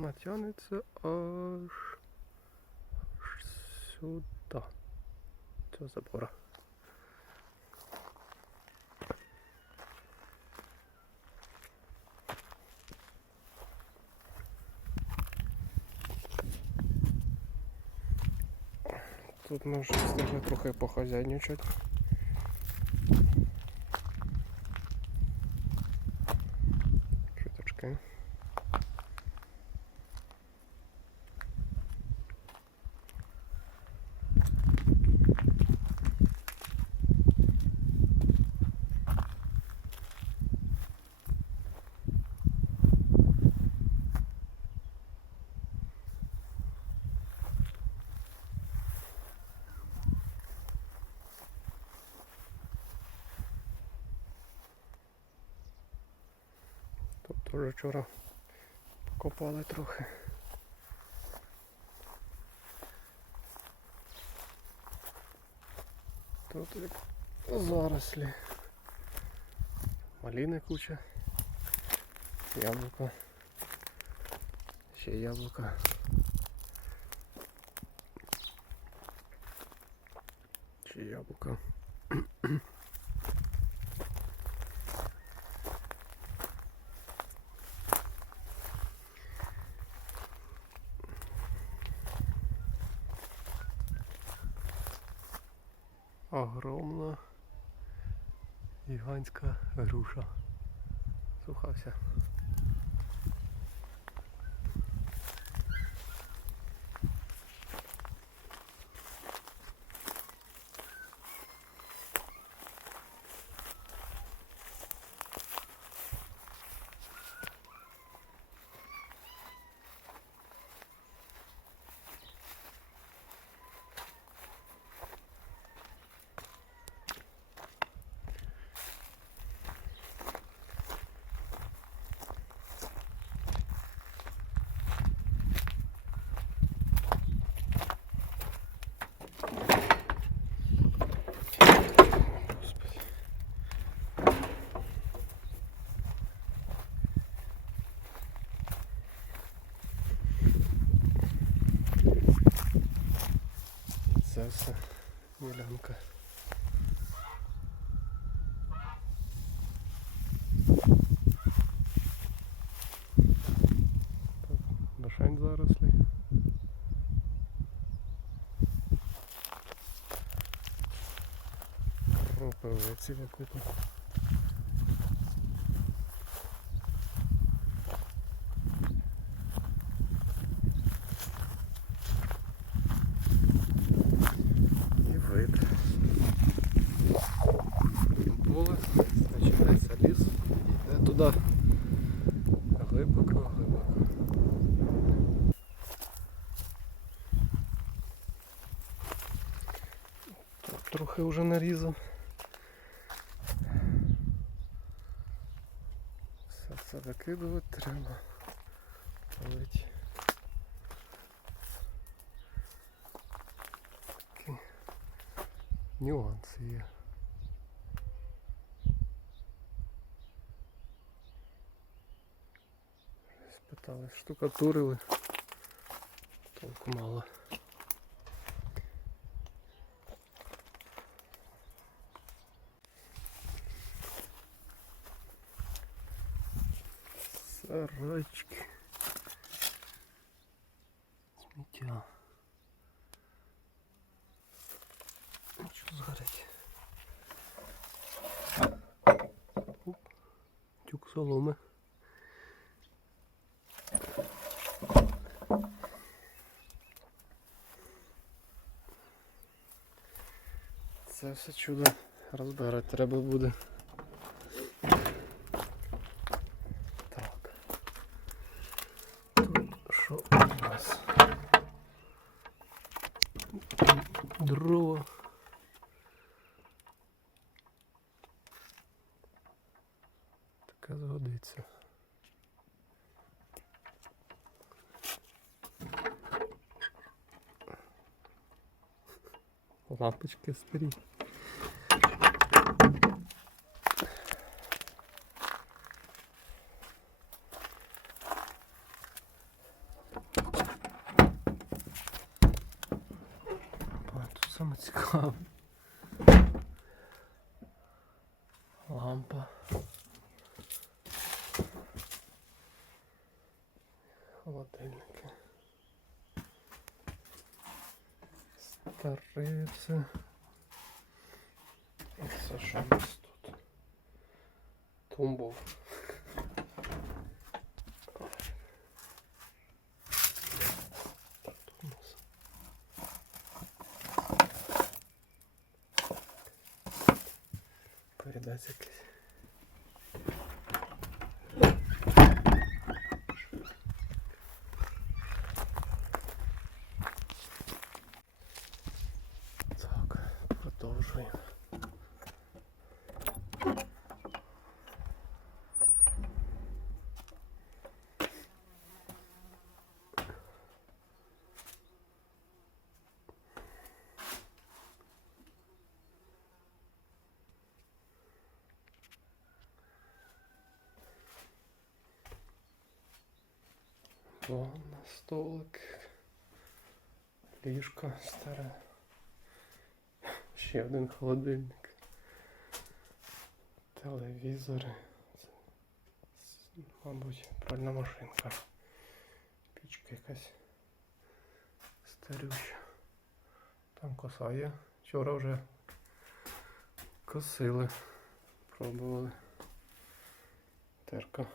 Вона тягнеться аж сюди. Цього забора. Тут ми вже встигли трохи похазяйничати. Вчора покопали трохи. Тут зарослі. Маліни куча. Яблука. Ще яблука. Ще яблука. Груша. Суха ділянка. Так, Башань зарослі. Кропивиці викупи. Вже нарізав. Все це викидувати треба. Полить. Такі нюанси є. Спитали, штукатурили. Толку мало. Сарочки. Сміття. Що згорить? Оп. Тюк соломи. Це все чудо розбирати треба буде. Так. fácil. Lampa de questuri. Pronto, somos de cobra. Старе все. І це що у нас тут? Тумбов. Тут у нас. Передать якийсь. Так, продовжуємо. Ванна, столик, ліжко старе. Ще один холодильник. Телевізори. Мабуть, пральна машинка. Пічка якась старюща. Там коса є. Вчора вже косили. Пробували. Терка.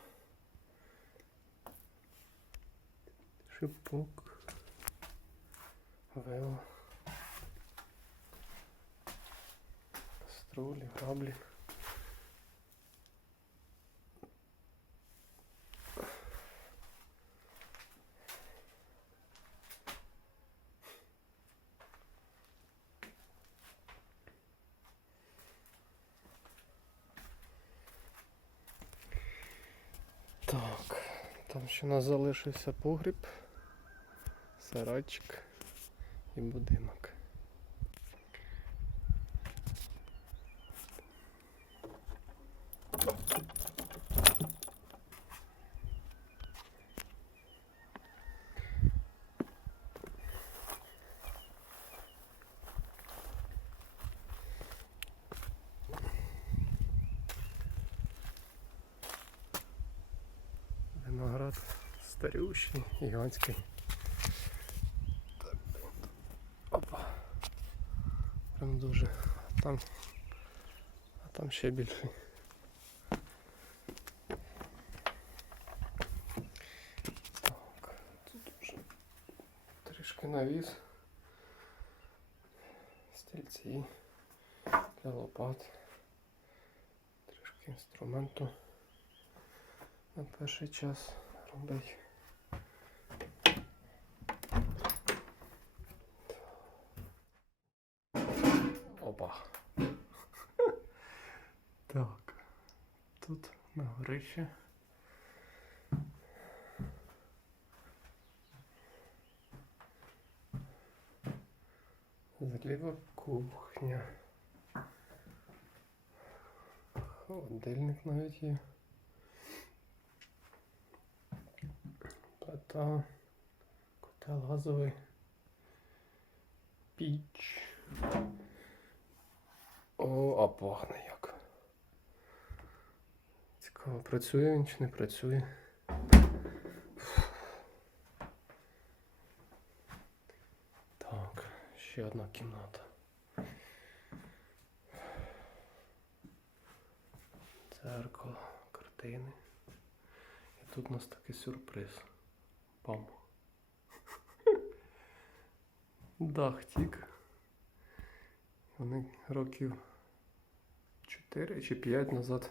Шипок. Вело. Каструлі, граблі. Так, там ще у нас залишився погріб, сарайчик і будинок. Виноград старющий, гігантський. Так, Опа. Прям дуже. А там. А там ще більший. Так, тут вже трішки навіс. Стільці для лопат. Трішки інструменту на перший час робить. Опа. Так. Тут горищі. Зліва кухня. Холодильник навіть є. Плита, котел газовий, піч. О, а пахне як. Цікаво, працює він чи не працює. Так, ще одна кімната. Дзеркало, картини. І тут у нас такий сюрприз. Пам. Дах тік. Вони років 4 чи 5 назад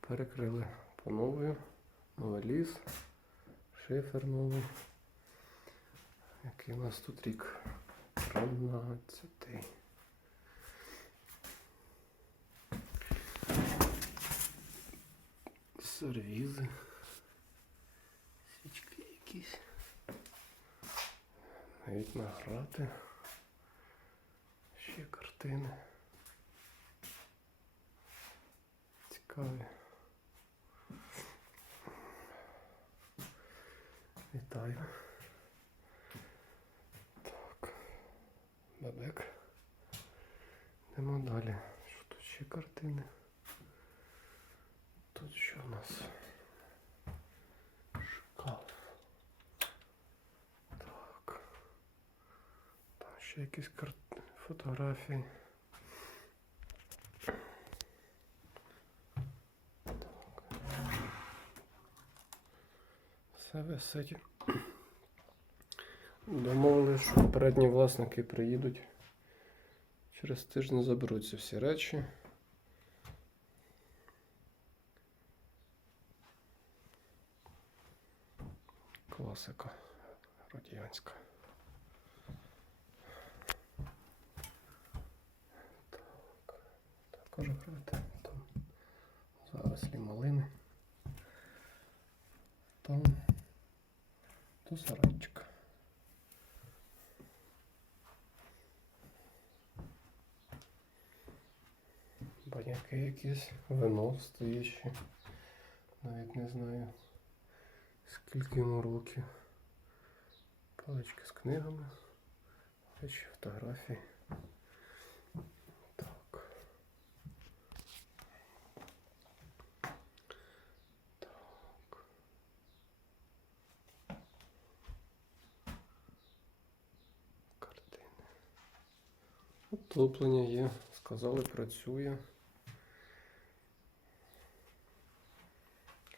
перекрили по новою. Новий ліс, шифер новий. Який у нас тут рік? 13. Сервізи. Свічки якісь. Навіть награти. Ще картини. Цікаві. Вітаю. Так. Бебек. Йдемо далі. Що тут ще картини? Тут що у нас? Шкаф. Так. Там ще якісь кар... фотографії. Висить. Домовились, що передні власники приїдуть. Через тиждень заберуться всі речі. Класика радянська. Так, також грати. Там зарослі малини. Там то сарайчик. Баняки якісь, вино стоїще. Навіть не знаю скільки йому років. Палички з книгами. Речі, фотографії. Отоплення є. Сказали, працює.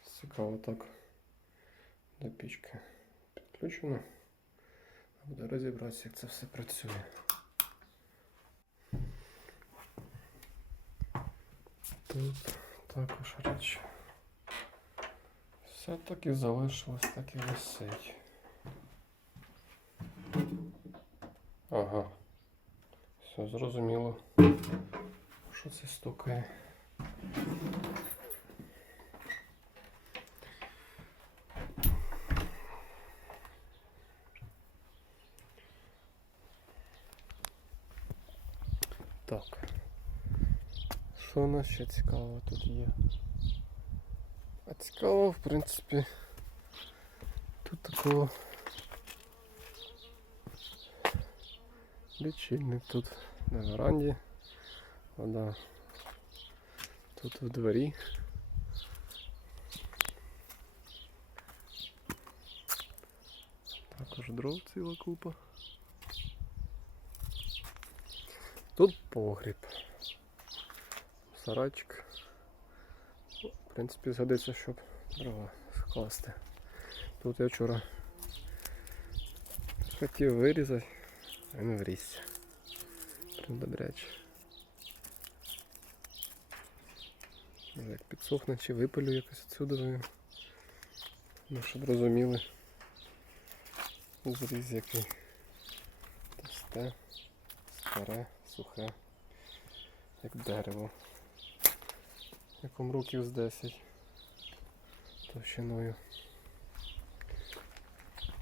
Цікаво так. До пічки підключено. Буде розібратися, як це все працює. Тут також речі. Все так і залишилось, так і висить. Ага. Все зрозуміло. Що це стукає? Так. Що у нас ще цікавого тут є? А цікаво, в принципі, тут такого лічильник тут На веранді. Вода тут в дворі. Також дров ціла купа. Тут погріб. Сарайчик. Ну, В принципі, згодиться, щоб дрова скласти. Тут я вчора хотів вирізати, а не врізся. Прям добряче. Як підсохне чи випалю якось отсюди. Ну, щоб розуміли. Зріз який. Товсте, старе, сухе, як дерево. Якому років з 10 товщиною.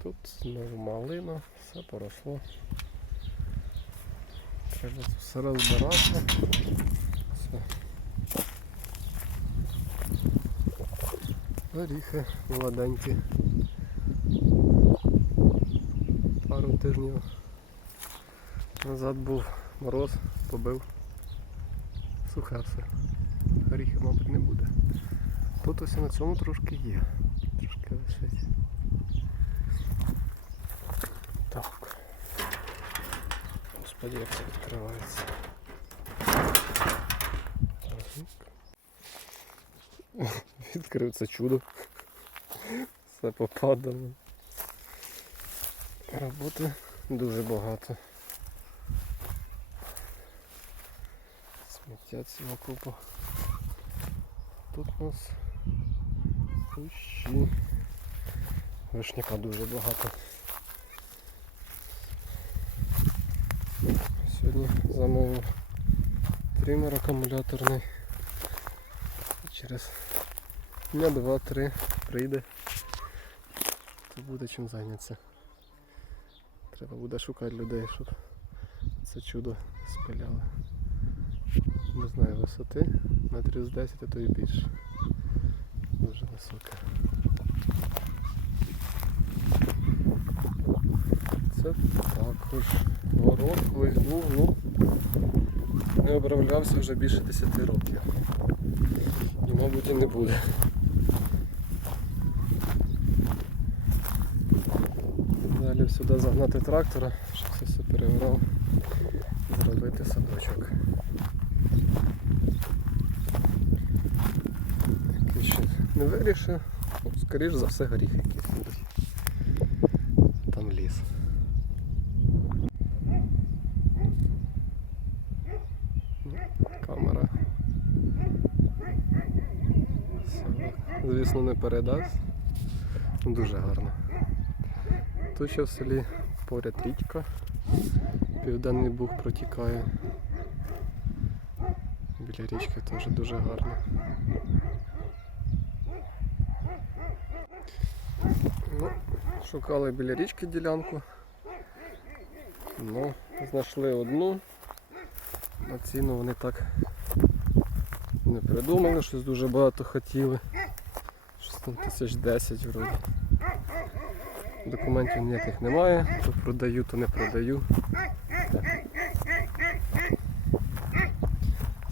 Тут знову малина, все поросло. Треба все розбирати. Все. Горіхи молоденькі. Пару тижнів назад був мороз, побив. Сухе все. Горіхи, мабуть, не буде. Тут ось на цьому трошки є. Трошки висить. Господи, як це відкривається. Відкрив чудо. Все попадало. Роботи дуже багато. Сміття ціла купа. Тут у нас кущі. Вишняка дуже багато. Сьогодні замовив тример акумуляторний. Через дня два-три прийде. То буде чим зайнятися. Треба буде шукати людей, щоб це чудо спиляли. Не знаю висоти, метрів з 10, а то і більше. Дуже високе. Це також горох вигнув, ну не оброблявся вже більше 10 років. І, мабуть, і не буде. Далі сюди загнати трактора, щоб це все перебрав зробити садочок. Який ще не вирішив, ну, скоріш за все горіх якийсь будуть. Там ліс. Камера. Все. Звісно, не передасть. Дуже гарно. Тут ще в селі поряд річка. Південний Буг протікає. Біля річки теж дуже гарно. Ну, шукали біля річки ділянку. Ну, знайшли одну. На ціну вони так не придумали, щось дуже багато хотіли. Тисяч 10 вроді. Документів ніяких немає, то продаю, то не продаю.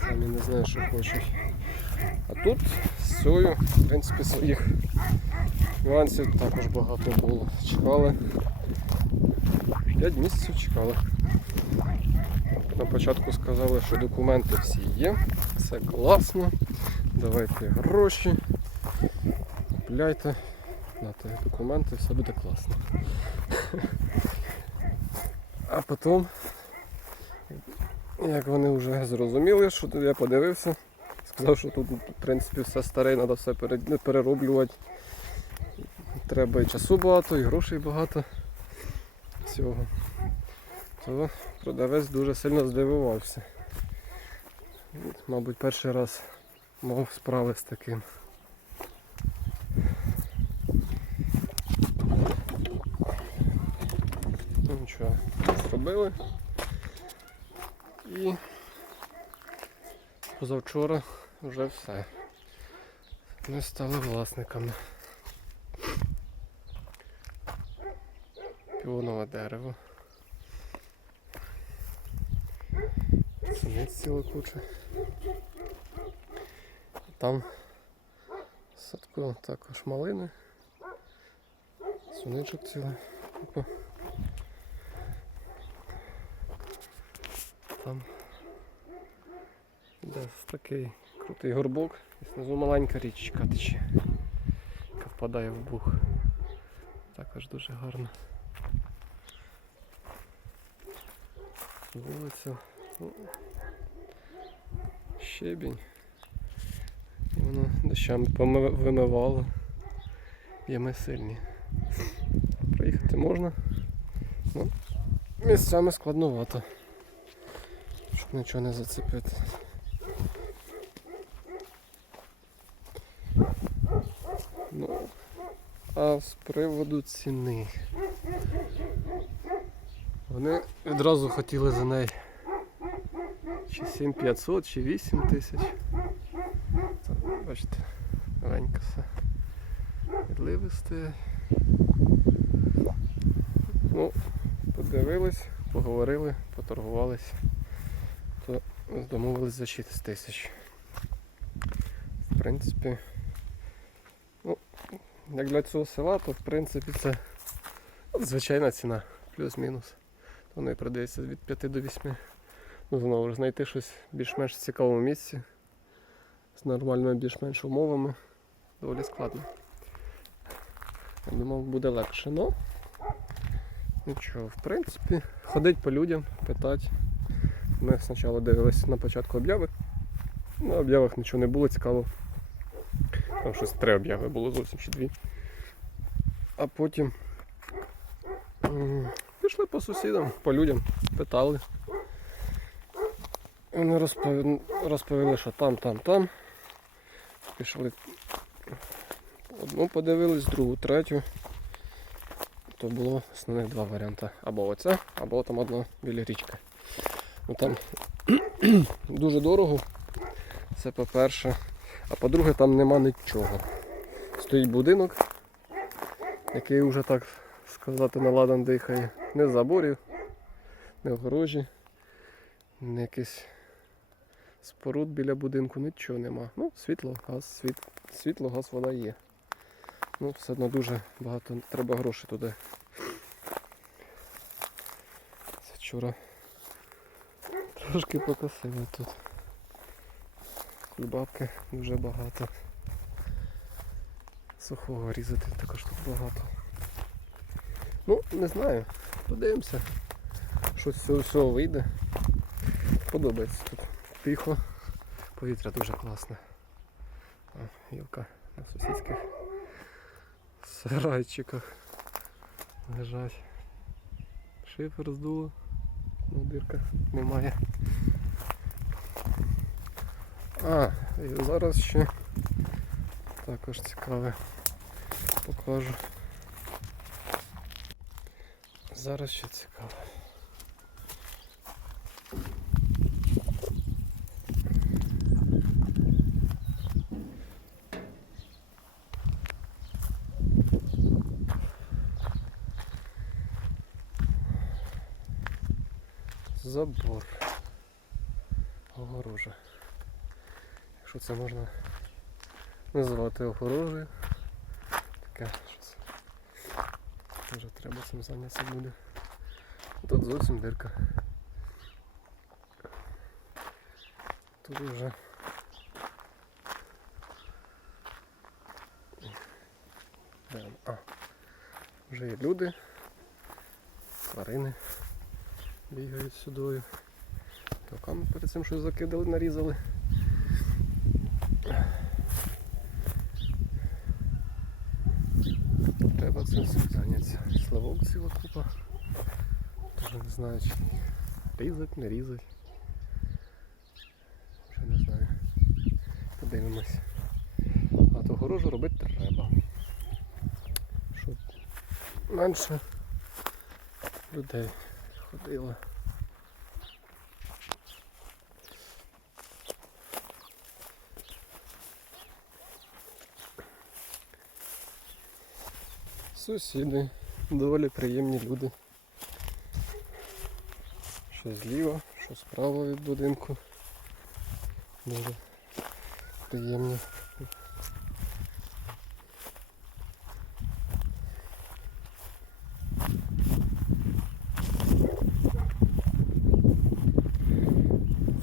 Самі не знаю, що хочуть. А тут цією, в принципі, своїх нюансів також багато було. Чекали. 5 місяців чекали. На початку сказали, що документи всі є, все класно, давайте гроші, купляйте, нате документи, все буде класно. А потім, як вони вже зрозуміли, що тут я подивився, сказав, що тут в принципі все старе, треба все перероблювати. Треба і часу багато, і грошей багато всього. То продавець дуже сильно здивувався. Мабуть, перший раз мав справи з таким. Нічого, зробили. І позавчора вже все. Ми стали власниками. Піонове дерево. Синиць ціла куча. Там садку також малини. Суничок ціла Там десь такий крутий горбок і знизу маленька річка тече, яка впадає в бух. Також дуже гарно. Вулиця. Щебінь. І воно дощами вимивало. Ями сильні. Проїхати можна. Ну, місцями складновато. Нічого не зацепити. Ну, а з приводу ціни. Вони відразу хотіли за неї чи 7500, чи 8 тисяч. Бачите, маленько все. Відливисте. Ну, подивились, поговорили, поторгувались, то домовились за 6 тисяч. В принципі, ну, як для цього села, то в принципі це звичайна ціна, плюс-мінус. Вони продається від 5 до 8. Ну, знову ж знайти щось більш-менш цікавому місці з нормальними більш-менш умовами доволі складно. Я думав, буде легше. Ну нічого, в принципі, ходить по людям, питати. Ми спочатку дивилися на початку обяви. На об'явах нічого не було цікаво. Там щось три обяви було зовсім чи дві. А потім пішли по сусідам, по людям, питали. Вони розповіли, розповіли, що там, там, там. Пішли. Одну подивились, другу, третю. То було основних два варіанти. Або оця, або там одна біля річки. Ну там дуже дорого. Це по-перше. А по-друге, там нема нічого. Стоїть будинок, який вже так сказати наладан дихає. Не заборів, не огорожі, не якийсь споруд біля будинку нічого нема. Ну, світло, газ, світ, світло, газ, вода є. Ну, все одно дуже багато треба грошей туди. Це вчора трошки покосили тут. Кульбабки дуже багато. Сухого різати також тут багато. Ну, не знаю. Подивимося. Щось з цього вийде. Подобається тут. Тихо. Повітря дуже класне. А, гілка на сусідських сарайчиках лежать. Шифер здуло, ну дирка немає. А, і зараз ще також цікаве покажу. Зараз ще цікаве. Забор. Огорожа. Якщо це можна назвати огорожею. Таке щось. Може треба цим зайнятися буде. Тут зовсім дирка. Тут вже А, вже є люди, тварини бігають сюдою. Токам перед цим щось закидали, нарізали. Треба цим всім зайнятися. Славок ціла купа. Вже не знаю, чи різать, не різать. Вже не знаю. Подивимось. А то горожу робити треба. Щоб менше людей ходило. Сусіди, доволі приємні люди. Що зліва, що справа від будинку. Дуже приємні.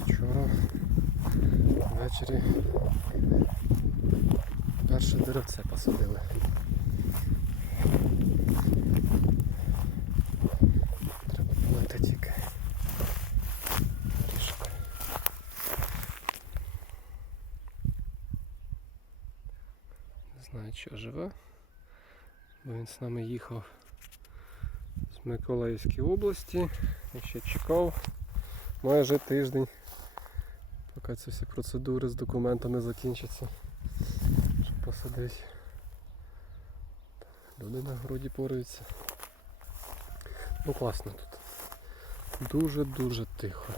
Вчора ввечері перше деревце посадили. Треба полити тільки ріжку. Не знаю, чи живе, бо він з нами їхав з Миколаївської області. Я ще чекав майже тиждень, поки ці всі процедури з документами закінчаться, щоб посадити. Люди на городі пораються. Ну класно тут. Дуже-дуже тихо.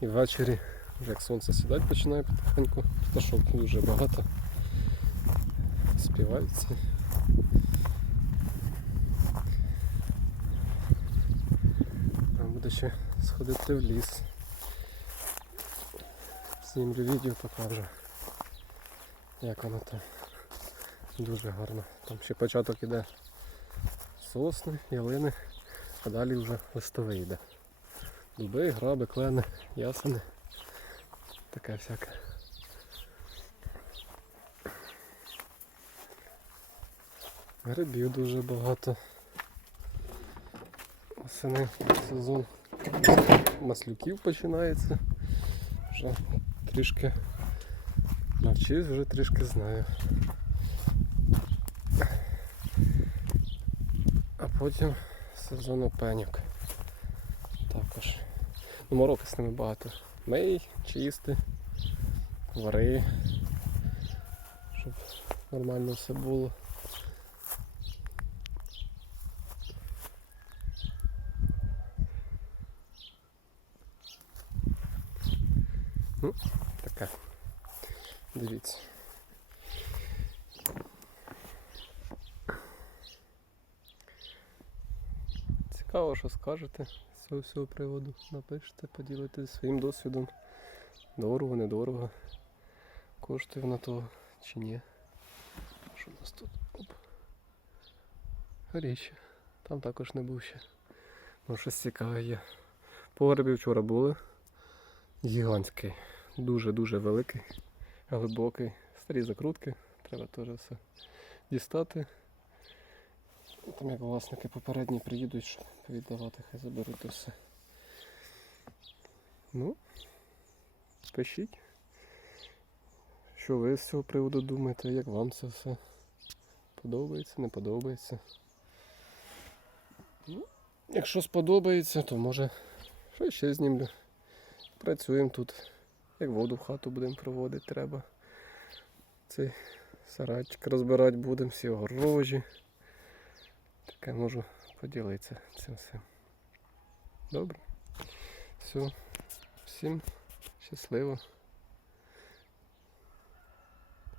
І ввечері, вже як сонце сідати починає потихеньку, пташок дуже багато. Співаються. Там буде ще сходити в ліс. Знімлю відео покажу. Як воно там. Дуже гарно. Там ще початок іде сосни, ялини, а далі вже листовий йде. Дуби, граби, клени, ясени. Таке всяке. Грибів дуже багато. Осени сезон маслюків починається. Вже трішки навчився, вже трішки знаю. Потім сезон опеньок. Також. Ну, мороки з ними багато. Мий, чисти, вари, щоб нормально все було. Ну, таке. Дивіться. Цікаво, що скажете з цього всього приводу. Напишете, поділитесь своїм досвідом. Дорого, недорого. Коштує воно того чи ні. Що у нас тут? Оп. Горіще. Там також не був ще. Ну, щось цікаве є. Погреби вчора були. Гігантський. Дуже-дуже великий, глибокий. Старі закрутки. Треба теж все дістати. Там як власники попередні приїдуть, щоб віддавати, хай заберуть все. Ну, пишіть. Що ви з цього приводу думаєте, як вам це все подобається, не подобається. Ну, якщо сподобається, то може що ще знімлю. Працюємо тут. Як воду в хату будемо проводити, треба. Цей сарайчик розбирати будемо, всі огорожі. Таке можу поділитися цим всім. Добре. Все. Всім щасливо.